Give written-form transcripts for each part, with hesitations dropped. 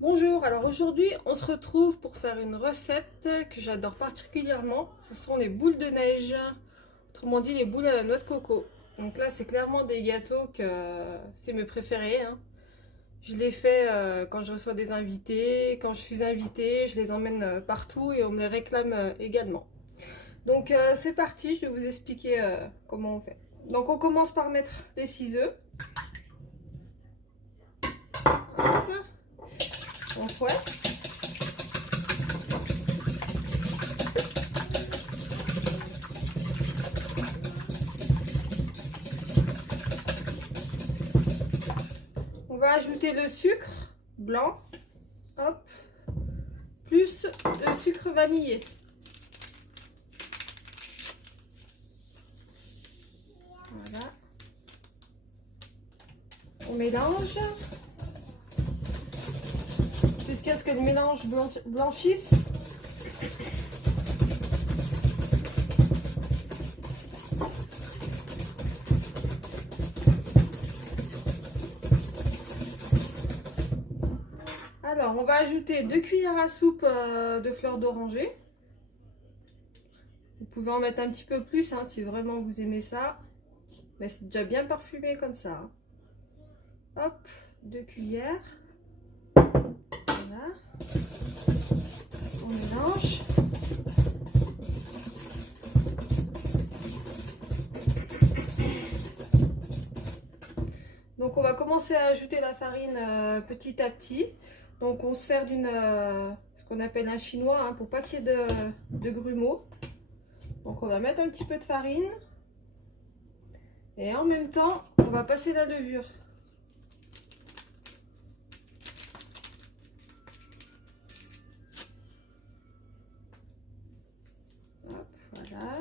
Bonjour, alors aujourd'hui on se retrouve pour faire une recette que j'adore particulièrement. Ce sont les boules de neige, autrement dit les boules à la noix de coco. Donc là c'est clairement des gâteaux que c'est mes préférés, hein. Je les fais quand je reçois des invités, quand je suis invitée, je les emmène partout et on me les réclame également. Donc c'est parti, je vais vous expliquer comment on fait. Donc on commence par mettre les 6 œufs. Hop, on fouette. On va ajouter le sucre blanc, hop, plus le sucre vanillé. Voilà. On mélange jusqu'à ce que le mélange blanchisse. Alors, on va ajouter 2 cuillères à soupe de fleurs d'oranger. Vous pouvez en mettre un petit peu plus hein, si vraiment vous aimez ça. Mais c'est déjà bien parfumé comme ça. Hop, 2 cuillères. Voilà. On mélange. Donc on va commencer à ajouter la farine petit à petit. Donc on se sert d'une ce qu'on appelle un chinois hein, pour pas qu'il y ait de grumeaux. Donc on va mettre un petit peu de farine et en même temps on va passer la levure. Hop, voilà.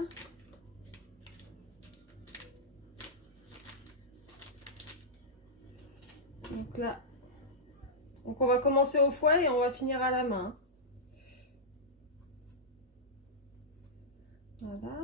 Donc là, on va commencer au fouet et on va finir à la main. Voilà.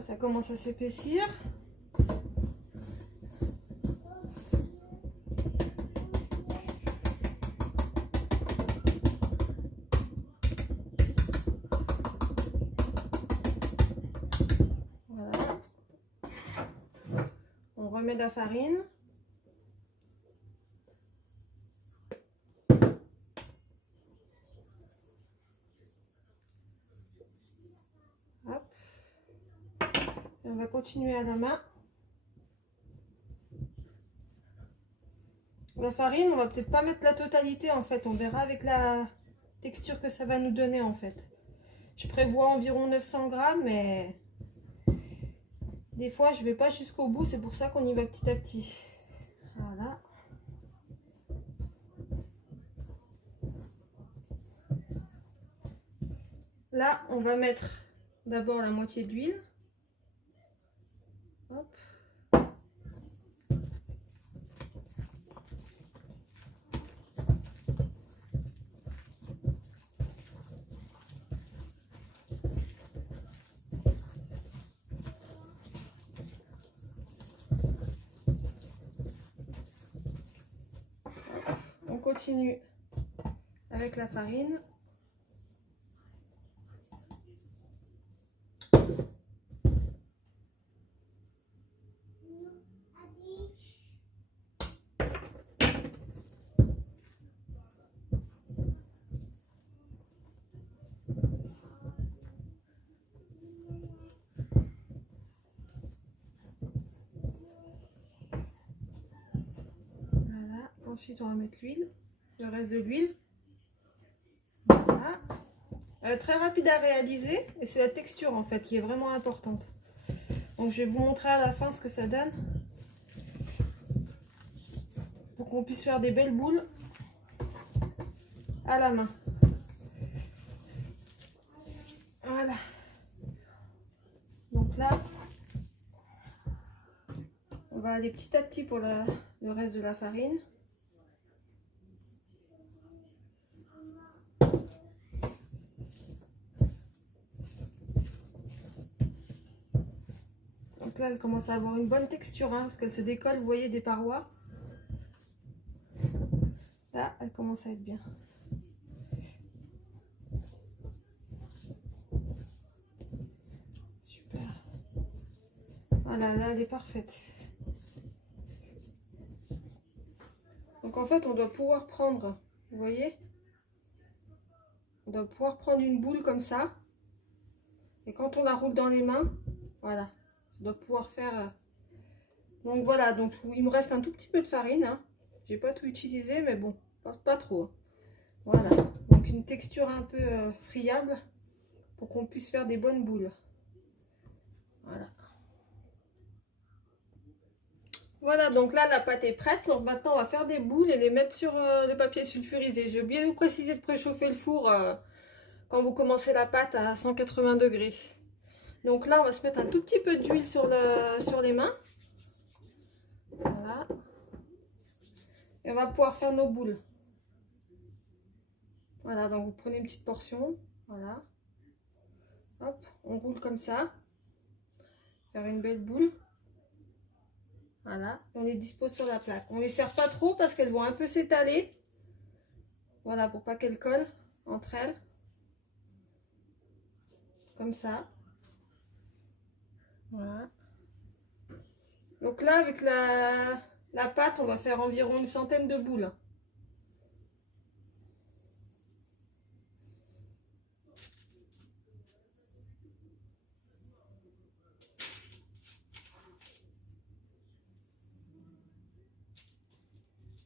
Ça commence à s'épaissir. Voilà. On remet de la farine. Hop. Et on va continuer à la main. La farine, on va peut-être pas mettre la totalité en fait, on verra avec la texture que ça va nous donner en fait. Je prévois environ 900 grammes, mais des fois je vais pas jusqu'au bout, c'est pour ça qu'on y va petit à petit. Voilà. Là, on va mettre d'abord la moitié d'huile. Hop. On continue avec la farine. Voilà. Ensuite, on va mettre l'huile, le reste de l'huile. Voilà. Très rapide à réaliser et c'est la texture en fait qui est vraiment importante. Donc je vais vous montrer à la fin ce que ça donne pour qu'on puisse faire des belles boules à la main. Voilà. Donc là, on va aller petit à petit pour le reste de la farine. là, elle commence à avoir une bonne texture, hein, parce qu'elle se décolle, vous voyez, des parois. Là, elle commence à être bien. Super. Voilà, là, elle est parfaite. Donc en fait, on doit pouvoir prendre, vous voyez, on doit pouvoir prendre une boule comme ça. Et quand on la roule dans les mains, voilà, ça doit pouvoir faire... Donc voilà, donc il me reste un tout petit peu de farine, hein. J'ai pas tout utilisé, mais bon, pas trop. Voilà, donc une texture un peu friable pour qu'on puisse faire des bonnes boules. Voilà. Voilà, donc là la pâte est prête. Donc maintenant on va faire des boules et les mettre sur le papier sulfurisé. J'ai oublié de vous préciser de préchauffer le four quand vous commencez la pâte à 180 degrés. Donc là on va se mettre un tout petit peu d'huile sur les mains. Voilà. Et on va pouvoir faire nos boules. Voilà, donc vous prenez une petite portion. Voilà. Hop, on roule comme ça. Faire une belle boule. Voilà, on les dispose sur la plaque. On les serre pas trop parce qu'elles vont un peu s'étaler. Voilà, pour pas qu'elles collent entre elles. Comme ça. Voilà. Donc là, avec la pâte, on va faire environ une centaine de boules.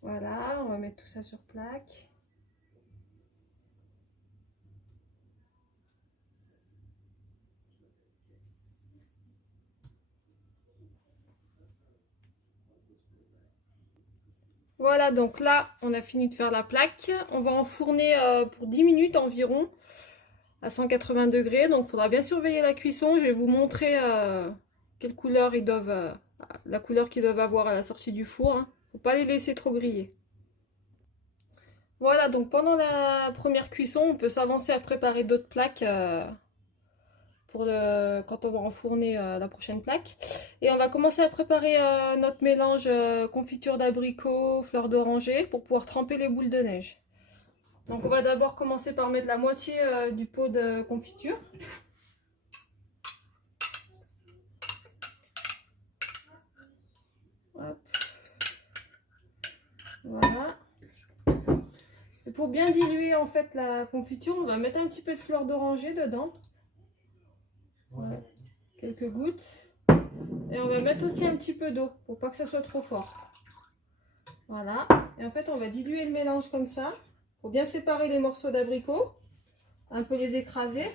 Voilà, on va mettre tout ça sur plaque. Voilà, donc là, on a fini de faire la plaque. On va enfourner pour 10 minutes environ à 180 degrés. Donc, il faudra bien surveiller la cuisson. Je vais vous montrer quelle couleur ils doivent, la couleur qu'ils doivent avoir à la sortie du four, hein. Faut pas les laisser trop griller. Voilà, donc pendant la première cuisson, on peut s'avancer à préparer d'autres plaques quand on va enfourner la prochaine plaque. Et on va commencer à préparer notre mélange confiture d'abricot, fleur d'oranger pour pouvoir tremper les boules de neige. Donc on va d'abord commencer par mettre la moitié du pot de confiture. Hop. Voilà. Et pour bien diluer en fait la confiture, on va mettre un petit peu de fleur d'oranger dedans. Voilà. Quelques gouttes. Et on va mettre aussi un petit peu d'eau pour pas que ça soit trop fort. Voilà. Et en fait, on va diluer le mélange comme ça. Pour bien séparer les morceaux d'abricot. Un peu les écraser.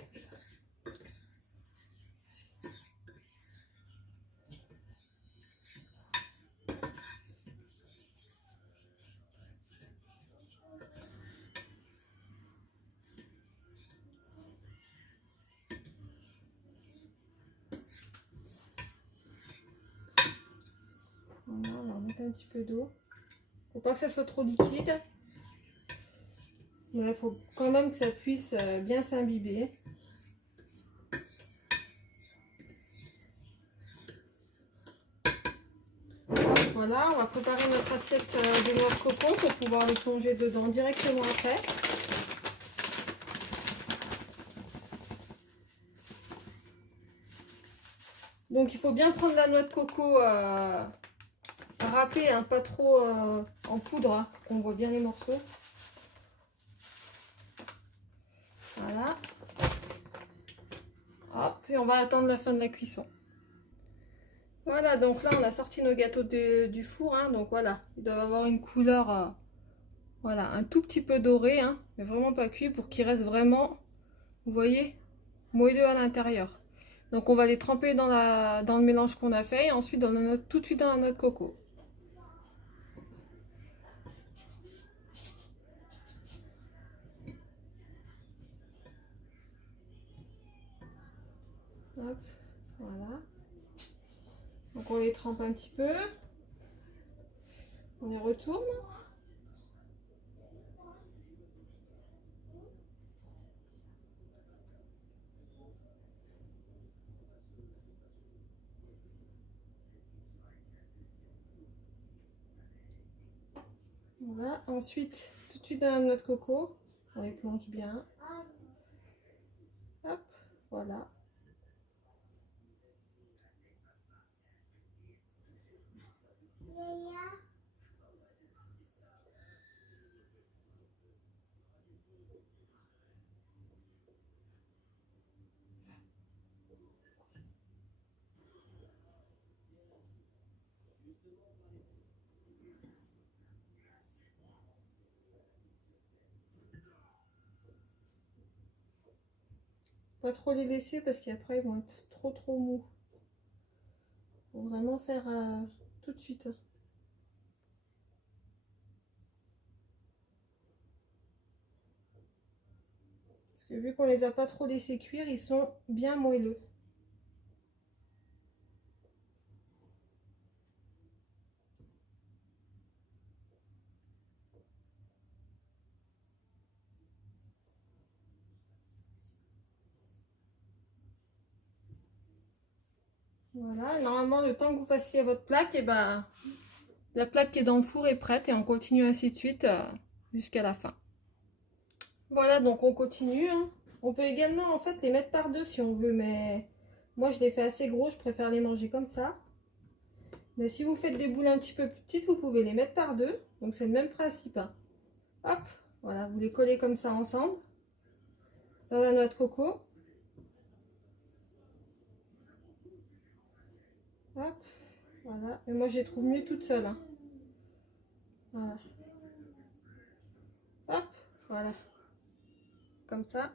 Voilà, on va mettre un petit peu d'eau. Faut pas que ça soit trop liquide. Mais il faut quand même que ça puisse bien s'imbiber. Voilà, on va préparer notre assiette de noix de coco pour pouvoir les plonger dedans directement après. Donc il faut bien prendre la noix de coco râpée, hein, pas trop en poudre, hein, qu'on voit bien les morceaux. Voilà. Hop, et on va attendre la fin de la cuisson. Voilà, donc là on a sorti nos gâteaux du four, hein, donc voilà, ils doivent avoir une couleur, voilà, un tout petit peu doré, hein, mais vraiment pas cuit pour qu'ils restent vraiment, vous voyez, moelleux à l'intérieur. Donc on va les tremper dans le mélange qu'on a fait et ensuite tout de suite dans la noix de coco. Hop, voilà. Donc on les trempe un petit peu. On les retourne. Voilà, ensuite, tout de suite dans la noix de coco, on les plonge bien. Hop, voilà. Pas trop les laisser parce qu'après ils vont être trop mous. Faut vraiment faire tout de suite. Parce que vu qu'on les a pas trop laissés cuire, ils sont bien moelleux. Voilà, normalement le temps que vous fassiez votre plaque, et ben la plaque qui est dans le four est prête et on continue ainsi de suite jusqu'à la fin. Voilà, donc on continue, hein. On peut également en fait les mettre par deux si on veut, mais moi je les fais assez gros, je préfère les manger comme ça. Mais si vous faites des boules un petit peu plus petites, vous pouvez les mettre par deux. Donc c'est le même principe, hein. Hop, voilà, vous les collez comme ça ensemble dans la noix de coco. Hop, voilà. Et moi je les trouve mieux toute seule, hein. Voilà. Hop, voilà. Comme ça.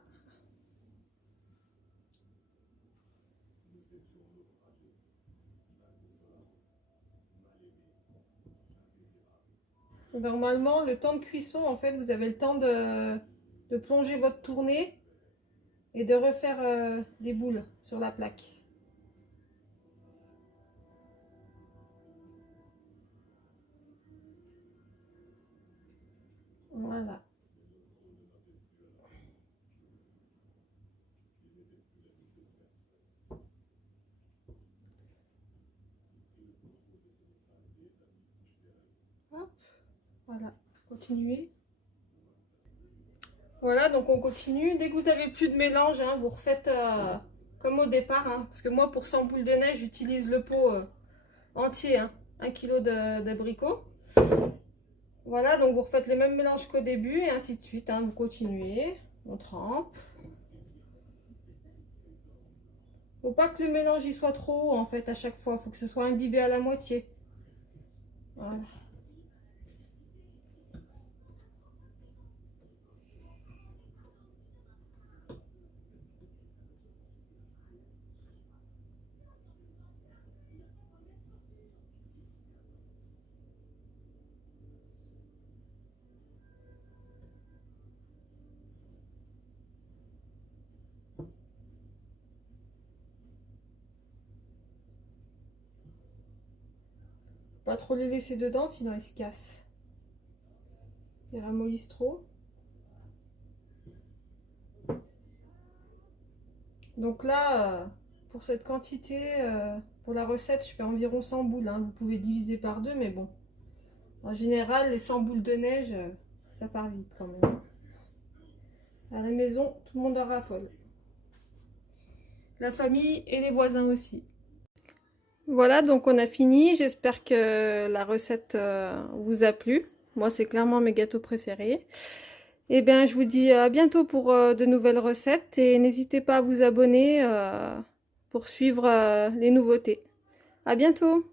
Normalement, le temps de cuisson, en fait, vous avez le temps de plonger votre tournée et de refaire des boules sur la plaque. Voilà. Hop, voilà. Continuez. Voilà, donc on continue. Dès que vous avez plus de mélange, hein, vous refaites comme au départ, hein, parce que moi, pour 100 boules de neige, j'utilise le pot entier, hein, 1 kg d'abricots. Voilà, donc vous refaites les mêmes mélanges qu'au début et ainsi de suite, hein, vous continuez, on trempe. Faut pas que le mélange y soit trop haut en fait à chaque fois, faut que ce soit imbibé à la moitié. Voilà. Pas trop les laisser dedans, sinon ils se cassent. Ils ramollissent trop. Donc là, pour cette quantité, pour la recette, je fais environ 100 boules, hein. Vous pouvez diviser par deux, mais bon. En général, les 100 boules de neige, ça part vite quand même. À la maison, tout le monde en raffole. La famille et les voisins aussi. Voilà, donc on a fini. J'espère que la recette vous a plu. Moi, c'est clairement mes gâteaux préférés. Et bien, je vous dis à bientôt pour de nouvelles recettes. Et n'hésitez pas à vous abonner pour suivre les nouveautés. À bientôt!